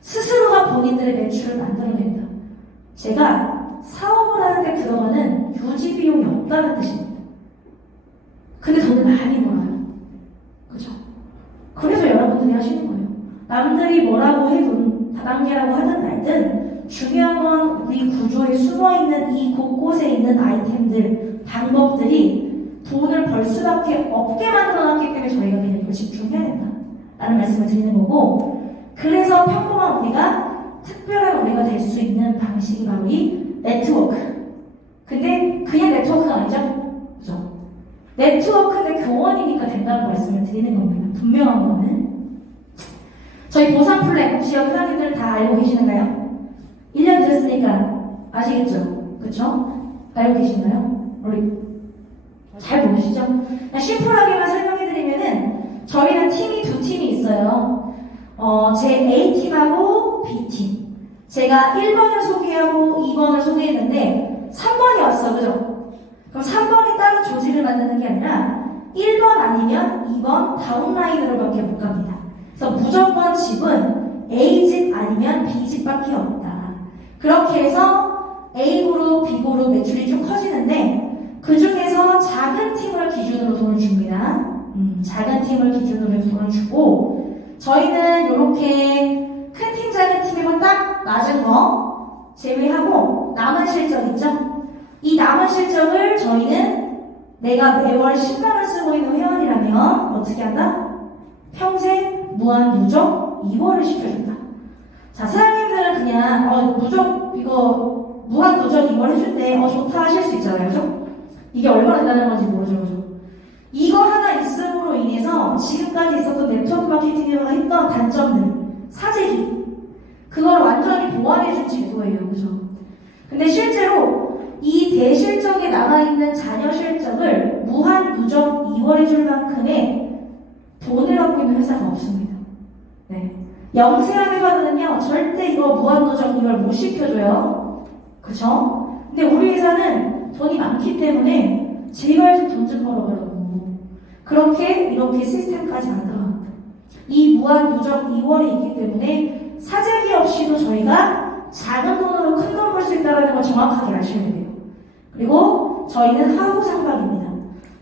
스스로가 본인들의 매출을 만들어낸다. 제가 사업을 하는데 들어가는 유지 비용이 없다는 뜻입니다. 근데 돈을 많이 벌어요. 그죠? 그래서 여러분들이 하시는 거예요. 남들이 뭐라고 해도 다단계라고 하든 말든 중요한 건 우리 구조에 숨어있는 이 곳곳에 있는 아이템들, 방법들이 돈을 벌 수밖에 없게 만들어놨기 때문에 저희가 그냥 이걸 집중해야 된다 라는 말씀을 드리는 거고, 그래서 평범한 우리가 특별한 우리가 될 수 있는 방식이 바로 이 네트워크. 근데 그냥 네트워크가 아니죠? 그죠? 네트워크는 교원이니까 된다는 말씀을 드리는 겁니다. 분명한 거는. 저희 보상 플랜 혹시 여기 사람들 다 알고 계시는가요? 1년 들었으니까 아시겠죠? 그쵸? 알고 계시나요? 우리 잘 모르시죠? 심플하게만 설명해드리면은 저희는 팀이 두 팀이 있어요. 제 A팀하고 B팀. 제가 1번을 소개하고 2번을 소개했는데 3번이 왔어, 그죠? 그럼 3번이 다른 조직을 만드는 게 아니라 1번 아니면 2번 다운라인으로밖에 못 갑니다. 그래서 무조건 집은 A집 아니면 B집밖에 없다. 그렇게 해서 A그룹, B그룹 매출이 좀 커지는데 그 중에서 작은 팀을 기준으로 돈을 줍니다. 작은 팀을 기준으로 돈을 주고 저희는 이렇게 큰 팀, 작은 팀이고 딱 맞은 거 제외하고 남은 실적 있죠? 이 남은 실적을 저희는 내가 매월 10만원 쓰고 있는 회원이라면 어떻게 한다? 평생 무한 누적 2월을 시켜준다. 자, 사장님들은 그냥 이거 무한 누적 2월 해준대. 좋다 하실 수 있잖아요. 그죠? 이게 얼마나 된다는 건지 모르죠. 그죠? 이거 하나 있음으로 인해서 지금까지 있었던 네트워크 마케팅으로 했던 단점들, 사재기, 그걸 완전히 보완해준 제도예요. 그죠? 근데 실제로 이 대실적에 남아있는 잔여 실적을 무한 누적 2월 해줄 만큼의 돈을 갖고 있는 회사가 없습니다. 네. 영세한 회사들은요, 절대 이거 무한 누적 2월 못 시켜줘요. 그쵸? 근데 우리 회사는 돈이 많기 때문에 제발 좀 돈 좀 벌어보라고. 그렇게 이렇게 시스템까지 만들어놨다. 이 무한 누적 2월이 있기 때문에 사재기 없이도 저희가 작은 돈으로 큰 돈 벌 수 있다는 걸 정확하게 아셔야 돼요. 그리고 저희는 하후 상박입니다.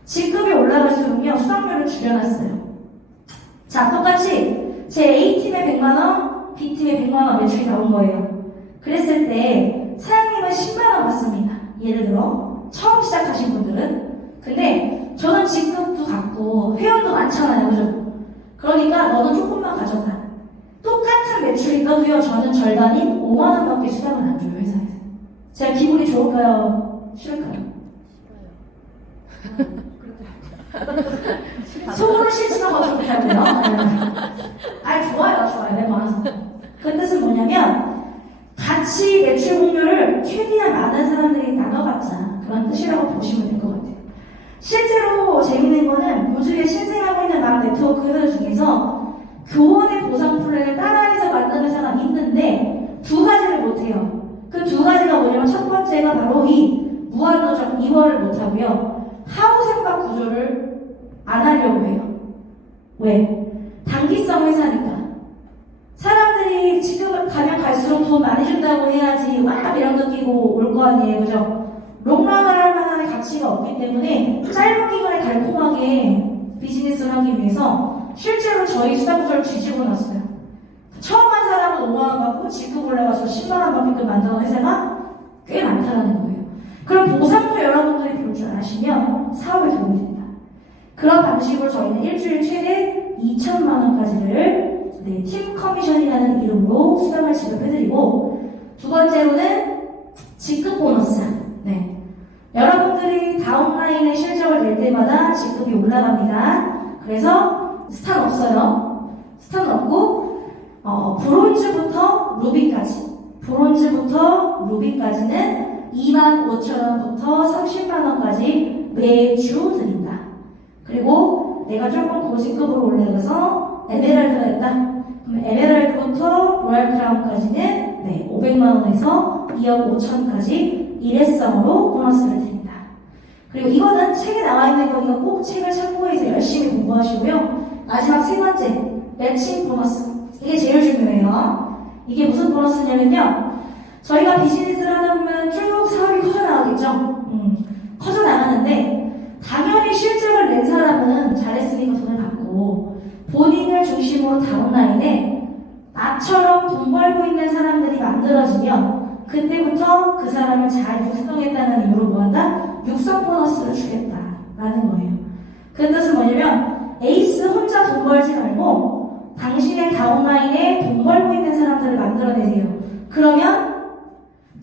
직급이 올라갈수록요, 수당료를 줄여놨어요. 자, 똑같이 제 A팀에 100만원, B팀에 100만원 매출이 나온 거예요. 그랬을 때 사장님은 10만원 받습니다. 예를 들어 처음 시작하신 분들은. 근데 저는 직급도 같고 회원도 많잖아요. 그죠? 그러니까 너는 조금만 가져가. 똑같은 매출이 떠도요, 저는 절반인 5만원밖에 수당을 안 줘요. 회사에서. 제가 기분이 좋을까요? 싫을까요? 속으로 싫지만 더 좋게 하고요. 좋아요. 내 많아서. 그 뜻은 뭐냐면 같이 매출 공유를 최대한 많은 사람들이 나눠봤자 그런 뜻이라고 보시면 될 것 같아요. 실제로 재밌는 거는 요즘에 신생하고 있는 막 네트워크 회사 중에서 교원의 보상 플랜을 따라해서 만드는 회사가 있는데 두 가지를 못해요. 그 두 가지가 뭐냐면 첫 번째가 바로 이 무한누적 2월을 못하고요. 하우생각 구조를 안 하려고 해요. 왜? 단기성 회사니까. 사람들이 지금 가면 갈수록 돈 많이 준다고 해야지 막 이런 느끼고 올 거 아니에요. 그죠? 롱런을 할 만한 가치가 없기 때문에 짧은 기간에 달콤하게 비즈니스를 하기 위해서 실제로 저희 수당 구조를 뒤집어 놨어요. 처음 한 사람은 5만원 받고 직급 올라가서 10만원 받게끔 만드는 회사가 꽤 많다는 거예요. 그럼 보상도 여러분들이 볼 줄 아시면 사업에 도움이 됩니다. 그런 방식으로 저희는 일주일 최대 2천만원까지를 팀 커미션이라는 이름으로 수당을 지급해드리고, 두 번째로는 직급 보너스. 여러분들이 다운라인의 실적을 낼 때마다 직급이 올라갑니다. 그래서 스탄 없어요. 스탄 없고 브론즈부터 루비까지는 25,000원부터 30만원까지 매주 드린다. 그리고 내가 조금 고직급으로 올라가서 에메랄드가 있다. 그럼 에메랄드부터 로얄 크라운까지는 500만원에서 2억 5천까지 일회성으로 보너스를 드립니다. 그리고 이거는 책에 나와 있는 거니까 꼭 책을 참고해서 열심히 공부하시고요. 마지막 세 번째, 매칭 보너스. 이게 제일 중요해요. 이게 무슨 보너스냐면요, 저희가 비즈니스를 하다 보면 쭉 사업이 커져나가겠죠. 커져나가는데 당연히 실적을 낸 사람은 잘했으니까 돈을 받고, 본인을 중심으로 다운라인에 나처럼 돈 벌고 있는 사람들이 만들어지면 그때부터 그 사람을 잘 육성했다는 이유로 뭐한다? 육성 보너스를 주겠다라는 거예요. 그 뜻은 뭐냐면 에이스 혼자 돈 벌지 말고 당신의 다운라인에 돈 벌고 있는 사람들을 만들어내세요. 그러면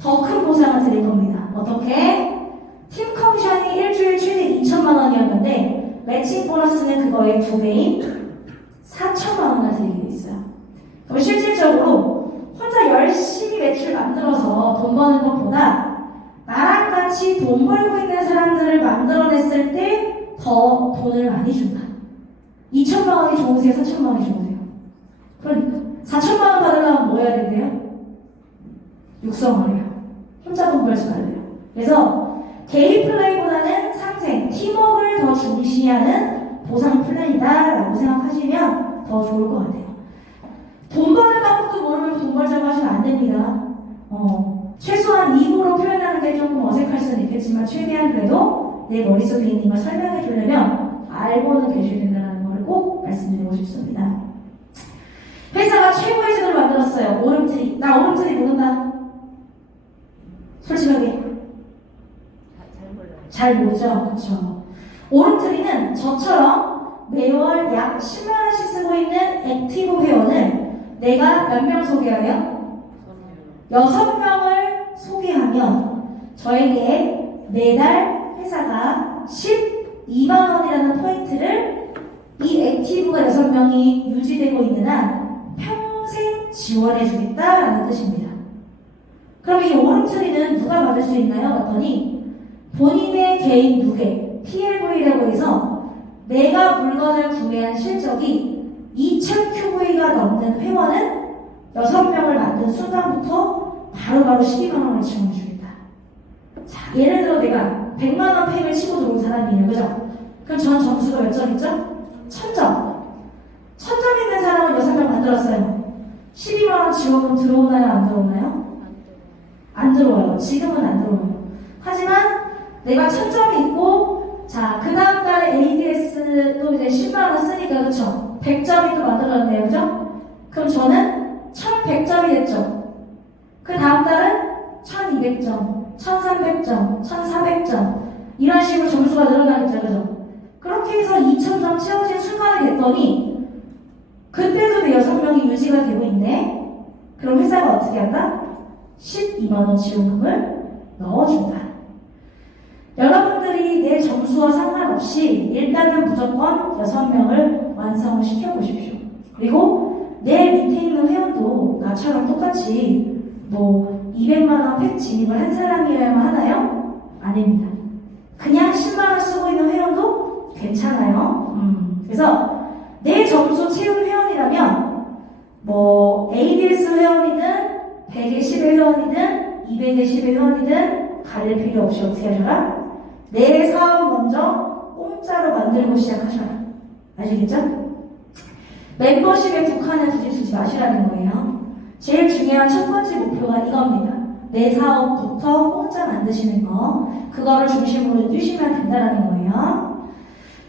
더 큰 보상을 드릴 겁니다. 어떻게? 팀 커미션이 일주일 최대 2천만원이었는데 매칭 보너스는 그거의 2배인 4천만원을 드리게 돼 있어요. 그럼 실질적으로 혼자 열심히 매출 만들어서 돈 버는 것보다 나랑 같이 돈 벌고 있는 사람들을 만들어냈을 때 더 돈을 많이 준다. 2천만원이 좋으세요? 4천만원이 좋으세요? 그러니까 4천만원 받으려면 뭐 해야 된대요? 육성을 해요. 혼자 돈 벌지 말래요. 그래서 개인 플레이보다는 상생, 팀워크를 더 중시하는 보상 플랜이다라고 생각하시면 더 좋을 것 같아요. 돈 버는 방법도 모르면 돈 벌자고 하시면 안 됩니다. 최소한 입으로 표현하는 게 조금 어색할 수는 있겠지만 최대한 그래도 내 머릿속에 있는 걸 설명해 주려면 알고는 계셔야 된다는 걸 꼭 말씀드리고 싶습니다. 회사가 최고의 제도를 만들었어요. 오름트리. 나 오름트리 모른다. 솔직하게. 잘 몰라요. 잘 모르죠? 그렇죠. 오름트리는 저처럼 매월 약 10만 원씩 쓰고 있는 액티브 회원을 내가 몇 명 소개하여? 6명을 소개하면 저에게 매달 회사가 12만 원이라는 포인트를 이 액티브가 6명이 유지되고 있는 한 평생 지원해 주겠다라는 뜻입니다. 그럼 이 오름트리는 누가 받을 수 있나요? 봤더니 본인의 개인 무게 TLV라고 해서 내가 물건을 구매한 실적이 2000QV가 넘는 회원은 6명을 만든 순간부터 바로바로 12만 원을 지원해 주겠다. 자, 예를 들어 내가 100만 원 팩을 치고 들어온 사람이에요. 그죠? 그럼 전 점수가 몇 점 있죠? 1000점. 1000점 있는 사람은 6명 만들었어요. 12만 원 지원금 들어오나요? 안 들어오나요? 안 들어와요. 지금은 안 들어와요. 하지만 내가 1000점이 있고, 자, 그 다음 달에 ADS도 이제 10만원 쓰니까, 그쵸? 100점이 또 만들어졌네요. 그죠? 그럼 저는 1100점이 됐죠? 그 다음 달은 1200점, 1300점, 1400점. 이런 식으로 점수가 늘어나겠죠. 그죠? 그렇게 해서 2000점 채워진 순간이 됐더니, 그때도 내 6명이 유지가 되고 있네? 그럼 회사가 어떻게 한다? 12만원 지원금을 넣어준다. 여러분들이 내 점수와 상관없이 일단은 무조건 6명을 완성을 시켜보십시오. 그리고 내 밑에 있는 회원도 나처럼 똑같이 뭐 200만원 팩 진입을 한 사람이어야만 하나요? 아닙니다. 그냥 10만원 쓰고 있는 회원도 괜찮아요. 그래서 내 점수 채운 회원이라면 뭐 ADS 회원이든 100의 10의 회원이든 200의 10의 회원이든 가릴 필요 없이 어떻게 하셔라? 내 사업 먼저 공짜로 만들고 시작하셔라. 아시겠죠? 멤버십에 국한을 두지 마시라는 거예요. 제일 중요한 첫 번째 목표가 이겁니다. 내 사업부터 공짜 만드시는 거. 그거를 중심으로 뛰시면 된다는 거예요.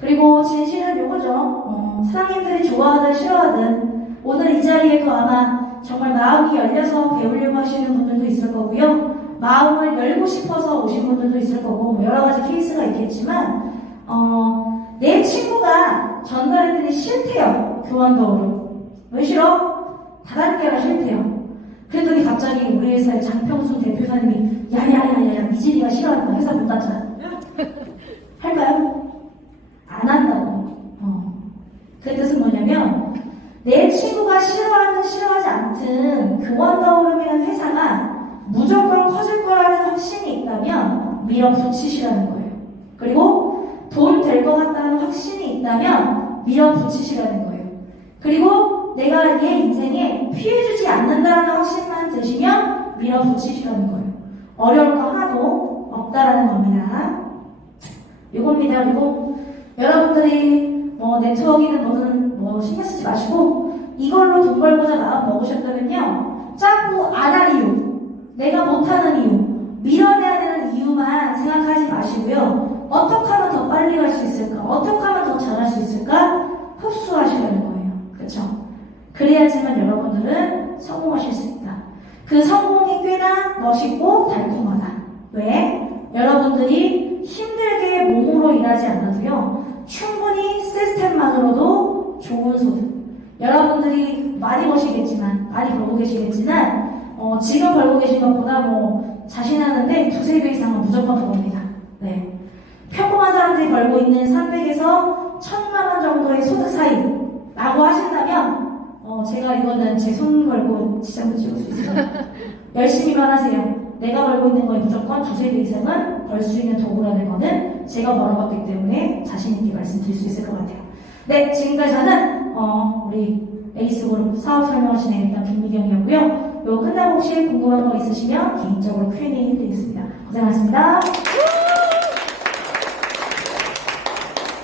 그리고 진실은 요거죠. 사장님들이 좋아하든 싫어하든 오늘 이 자리에도 아마 정말 마음이 열려서 배우려고 하시는 분들도 있을 거고요. 마음을 열고 싶어서 오신 분들도 있을 거고 뭐 여러 가지 케이스가 있겠지만 내 친구가 전달했더니 싫대요. 교환도로. 왜 싫어? 다단계가 싫대요. 그랬더니 갑자기 우리 회사의 장평순 대표사님이 야야야야 미진이가 싫어한다. 회사 못 닫자. 할까요? 안 한다고. 그 뜻은 뭐냐면 내 친구가 싫어하든 싫어하지 않든 교환도로라는 회사가 무조건 커질 거라는 확신이 있다면 밀어붙이시라는 거예요. 그리고 돈 될 것 같다는 확신이 있다면 밀어붙이시라는 거예요. 그리고 내가 얘 인생에 피해주지 않는다는 확신만 드시면 밀어붙이시라는 거예요. 어려울 거 하나도 없다라는 겁니다. 이겁니다. 그리고 여러분들이 뭐 네트워크이든 뭐든 뭐 신경 쓰지 마시고 이걸로 돈 벌고자 마음 먹으셨다면요. 자꾸 안 할 이유, 내가 못하는 이유, 밀어내야 되는 이유만 생각하지 마시고요. 어떻게 하면 더 빨리 갈 수 있을까? 어떻게 하면 더 잘할 수 있을까? 흡수하시려는 거예요. 그렇죠? 그래야지만 여러분들은 성공하실 수 있다. 그 성공이 꽤나 멋있고 달콤하다. 왜? 여러분들이 힘들게 몸으로 일하지 않아도요. 충분히 시스템만으로도 좋은 소득. 여러분들이 많이 버시겠지만, 많이 벌고 계시겠지만 지금 벌고 계신 것보다 뭐 자신하는데 2~3배 이상은 무조건 더 법니다. 네. 평범한 사람들이 벌고 있는 300에서 1000만 원 정도의 소득 사이라고 하신다면 제가 이거는 제 손 걸고 지장도 찍을 수 있어요. 열심히만 하세요. 내가 벌고 있는 거에 무조건 2~3배 이상은 벌 수 있는 도구라는 거는 제가 벌어봤기 때문에 자신있게 말씀드릴 수 있을 것 같아요. 네, 지금까지 저는 우리 에이스그룹 사업 설명을 진행했던 김미경이었고요. 요 끝나고 혹시 궁금한 거 있으시면 개인적으로 Q&A 해드리겠습니다. 고생하셨습니다.